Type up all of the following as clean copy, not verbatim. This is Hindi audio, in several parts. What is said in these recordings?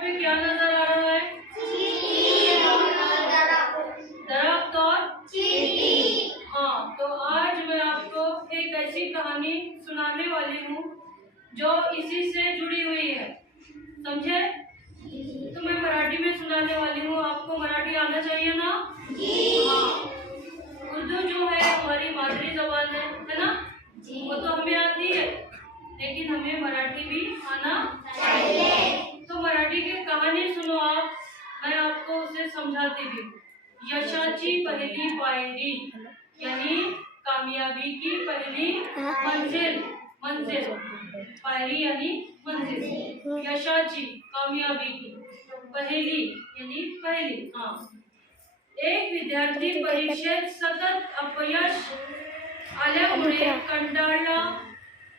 पे क्या नजर आ रहा है? दरख्त और चींटी। हाँ, तो आज मैं आपको एक ऐसी कहानी सुनाने वाली हूँ जो इसी से जुड़ी हुई है, समझे? तो मैं मराठी में सुनाने वाली हूँ। आपको मराठी आना चाहिए ना? हाँ, उर्दू जो है हमारी मादरी जबान है ना? वो तो हमें आती है, लेकिन हमें मराठी भी आना चाहिए। तो मराठी की कहानी सुनो आप, मैं आपको उसे समझाती भी हूँ। यशाची पहिली पायरी, यानी कामयाबी की पहली मंजिल। मंजिल, पायरी यानी मंजिल। यशाची, कामयाबी की, पहिली यानी पहली। हाँ, एक विद्यार्थी परीक्षेत सतत अपयश आल्यामुळे कंटाळला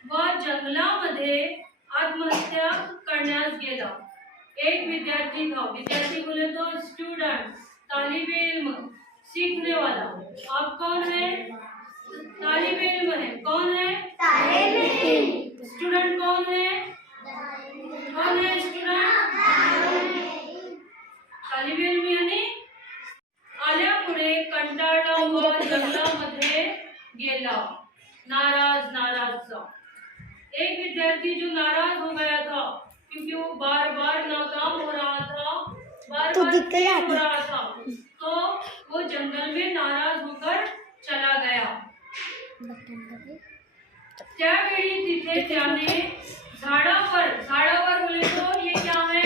व जंगलामध्ये आत्महत्या करण्यास गेला। एक विद्यार्थी था, विद्यार्थी बोले तो स्टूडेंट, तालिबे इल्म, सीखने वाला। आप कौन है? तालिबे इल्म है। कौन है? तालिबे इल्म। स्टूडेंट कौन है? कौन है स्टूडेंट? तालिबे इल्म यानी आल्यामुळे कंटाळला व जंगलामध्ये गेला। नाराज, नाराज सा। एक विद्यार्थी जो नाराज हो गया था क्योंकि वो बार बार नाकाम हो रहा था, बार बार फेल हो रहा था, तो वो जंगल में नाराज होकर चला गया। त्यावेळी तिथे त्याने झाडावर बोले तो ये क्या है?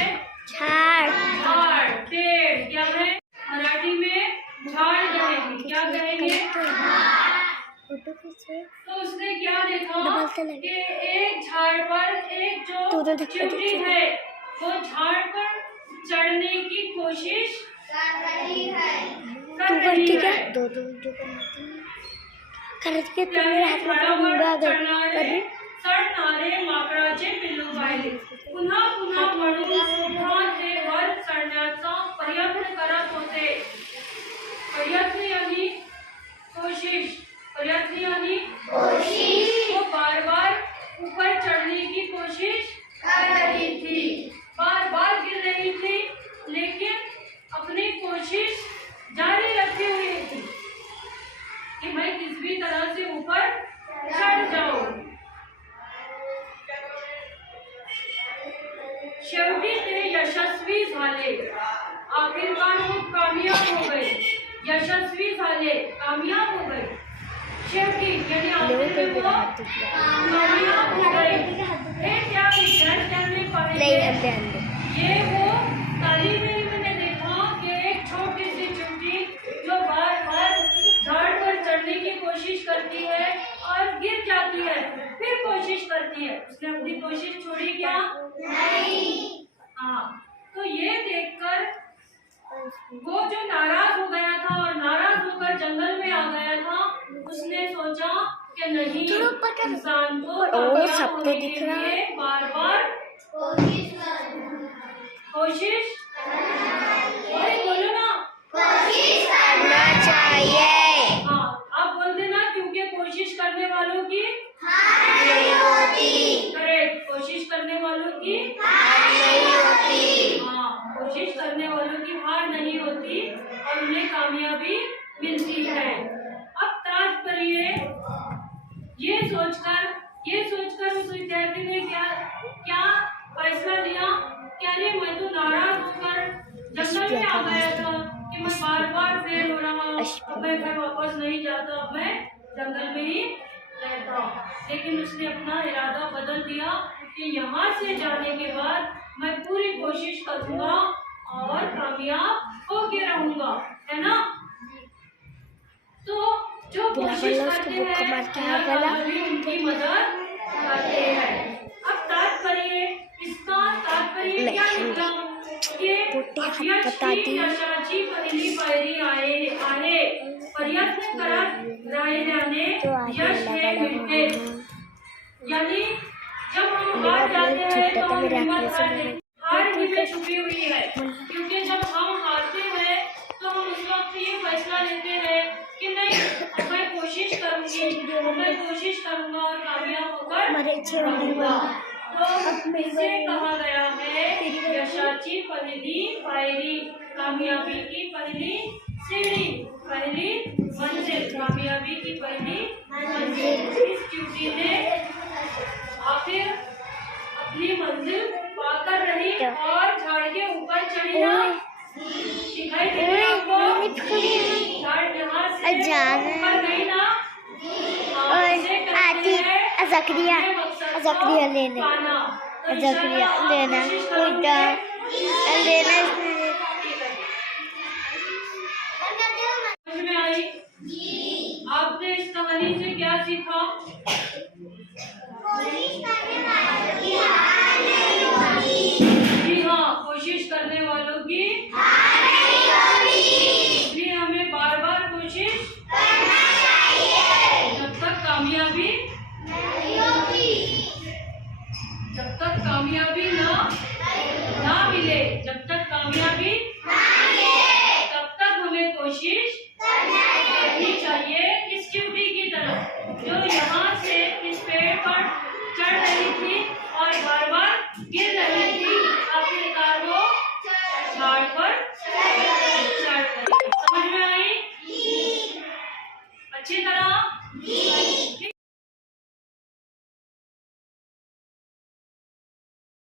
झाड़। झाड़, पेड़। क्या है? मराठी में झाड़ कहेंगे। क्या कहेंगे? तो उसने क्या देखा कि एक झाड़ पर एक जो चिमटी है वो झाड़ पर चढ़ने की कोशिश कर रही है। चढणारे माकडाचे पिल्लू पाहिले। पुन्हा पुन्हा म्हणून ते वर चढण्याचा प्रयत्न करत होते। प्रयत्न यानी कोशिश, प्रयत्न यानी कोशिश। वो बार बार ऊपर चढ़ने की कोशिश कर रही थी, बार बार गिर रही थी, लेकिन अपनी कोशिश जारी रखी हुई थी कि मैं किस भी तरह से ऊपर चढ़ जाऊं। शेवटी ते यशस्वी झाले। आखिरकार वो कामयाब हो गए। यशस्वी झाले, कामयाब हो गए। शेवटी यानी आखिर में वो कामयाब हो गए। क्या विद्यार्थी पहले ये वो तालिबे इल्म ने देखा कि एक छोटी सी चिमटी जो बार बार झाड़ पर चढ़ने की कोशिश करती है और गिर जाती है, फिर कोशिश करती है। उसने अपनी कोशिश छोड़ी क्या? नहीं। हाँ, तो ये देखकर वो जो नाराज हो गया था और नाराज होकर जंगल में आ गया था, उसने सोचा कि नहीं, इंसान को कामयाब होने के लिए बार बार कोशिश बोलो ना, कोशिश करना चाहिए। हाँ, आप बोलते ना, क्योंकि कोशिश करने वालों की हार नहीं होती। करेक्ट, कोशिश करने वालों की हार नहीं होती। हाँ, कोशिश करने वालों की हार नहीं होती और उन्हें कामयाबी मिलती है। अब तात्पर्य ये सोचकर उस विद्यार्थी ने क्या फैसला लिया कि अरे मैं तो नाराज होकर जंगल में आ गया था कि मैं बार बार फेल हो रहा, अब मैं घर वापस नहीं जाता, मैं जंगल में ही रहता। लेकिन उसने अपना इरादा बदल दिया कि यहाँ से जाने के बाद मैं पूरी कोशिश करूँगा और कामयाब होके रहूँगा, है ना? तो जो कोशिश करते हैं भी उनकी मदद करते हैं। अब तात्पर्य, इसका तात्पर्य क्या निकला कि यशाची पहिली पायरी आहे। प्रयत्न करत राहिल्याने यश हे मिळते। यानी जब हम हार जाते हैं तो हम हिम्मत हार में छुपी हुई है, क्योंकि जब हम हारते हैं तो हम उस वक्त ये फैसला लेते हैं कि नहीं, मैं कोशिश करूंगी, मैं कोशिश करूंगा और कामयाब होकर रहूंगा। तो इसे कहा गया है यशाची पहिली पायरी, कामयाबी की पहली सीढ़ी, पहली मंजिल, कामयाबी की पहली मंजिल। इस चींटी ने आखिर अपनी मंजिल पाकर रही और झाड़ के ऊपर चढ़ी ना। दिखाई दे रही है आपको? झाड़ यहाँ से ऊपर गई ना। और आती अज़करिया लेने, अज़करिया लेना उल्टा लेना। समझ में आई? आपने इस कहानी से क्या सीखा? जी हाँ, कोशिश करने वालों की हार नहीं होती। इसलिए हमें बार बार कोशिश करना चाहिए। जब तक कामयाबी नहीं होती, जब तक कामयाबी ना मिले, जब तक कामयाबी ना मिले, तब तक हमें कोशिश करनी चाहिए। इस चिमटी की तरह जो यहाँ से इस पेड़ पर चढ़ रही थी और बार बार गिर रही थी, आखिरकार वो झाड़ पर चढ़ गई। समझ में आई? अच्छी तरह